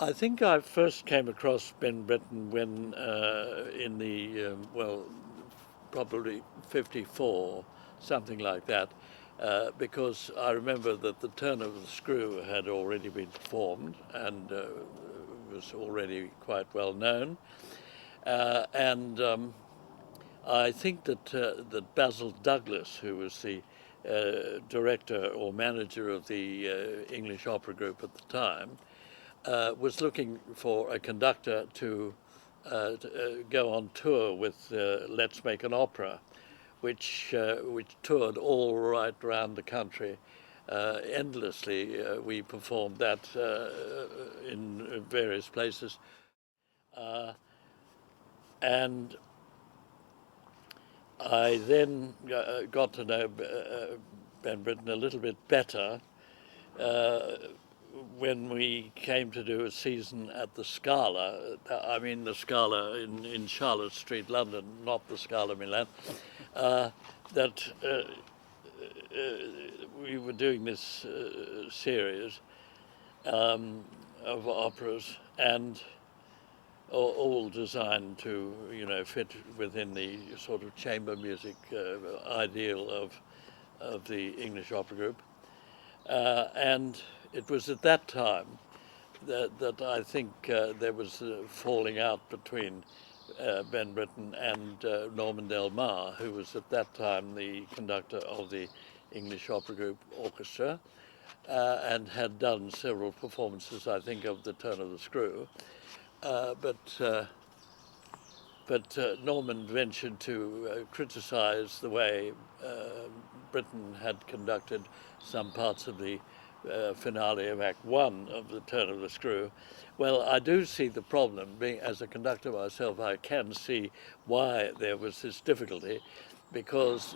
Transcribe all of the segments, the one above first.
I think I first came across Ben Britten when in the, probably 54, something like that, because I remember that the Turn of the Screw had already been performed and was already quite well known. And I think that Basil Douglas, who was the director or manager of the English Opera Group at the time, was looking for a conductor to go on tour with Let's Make an Opera, which toured all right around the country endlessly. We performed that in various places. And I then got to know Ben Britten a little bit better when we came to do a season at the Scala. I mean the Scala in Charlotte Street, London, not the Scala Milan. That we were doing this series of operas, and all designed to, fit within the sort of chamber music ideal of the English Opera Group. And it was at that time that I think there was a falling out between Ben Britten and Norman Del Mar, who was at that time the conductor of the English Opera Group Orchestra, and had done several performances, I think, of the Turn of the Screw. But Norman ventured to criticize the way Britten had conducted some parts of the finale of Act One of the Turn of the Screw. Well, I do see the problem. Being as a conductor myself, I can see why there was this difficulty, because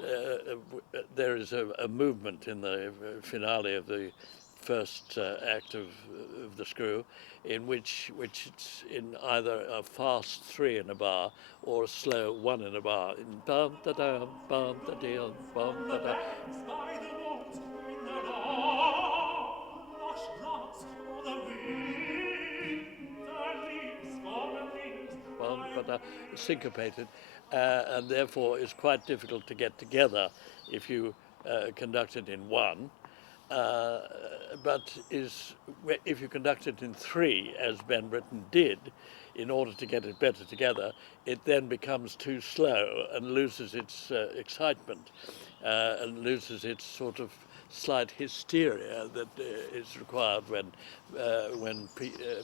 there is a movement in the finale of the first act of the Screw, in which it's in either a fast 3 in a bar or a slow 1 in a bar. In bum da da bum da da bum da da. Syncopated, and therefore is quite difficult to get together if you conduct it in 1. But if you conduct it in 3, as Ben Britten did, in order to get it better together, it then becomes too slow and loses its excitement and loses its sort of slight hysteria that is required when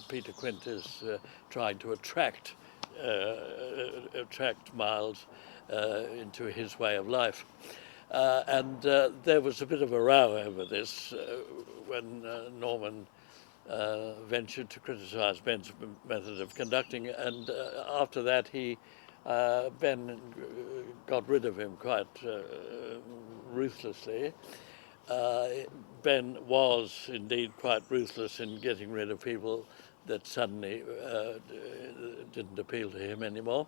Peter Quint is trying to attract Miles into his way of life. And there was a bit of a row over this when Norman ventured to criticize Ben's method of conducting, and after that Ben got rid of him quite ruthlessly. Ben was indeed quite ruthless in getting rid of people that suddenly didn't appeal to him anymore.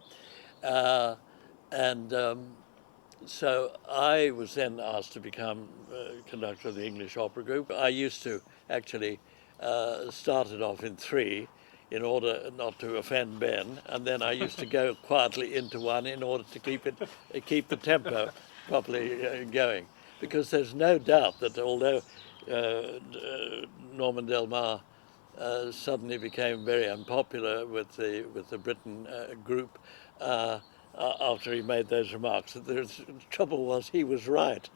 So I was then asked to become conductor of the English Opera Group. I used to actually start it off in 3 in order not to offend Ben, and then I used to go quietly into 1 in order to keep the tempo properly going. Because there's no doubt that although Norman Del Mar suddenly became very unpopular with the Britten group, after he made those remarks, the trouble was he was right.